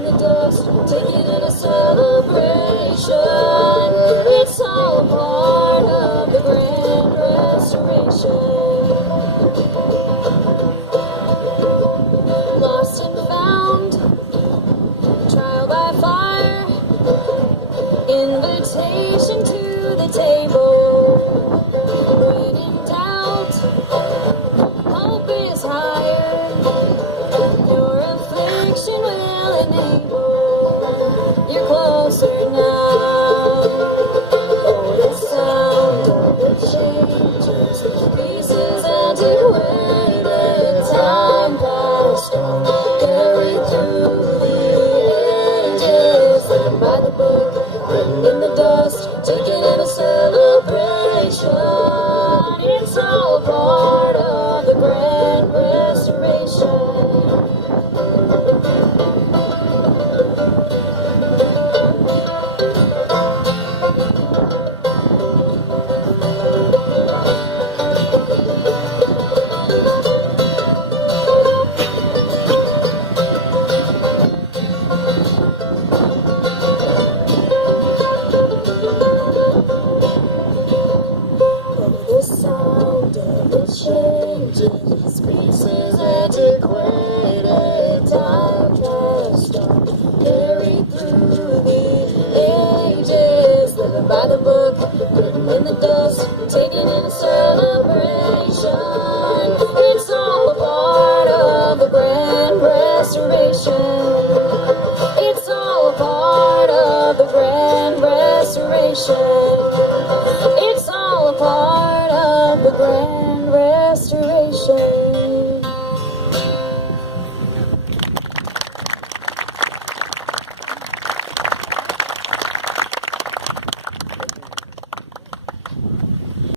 in the dust, take it in a celebration. It's all a part of the grand restoration. Lost and found, trial by fire, invitation to the table. When in doubt, hope is higher. Your affliction will enable your clothes.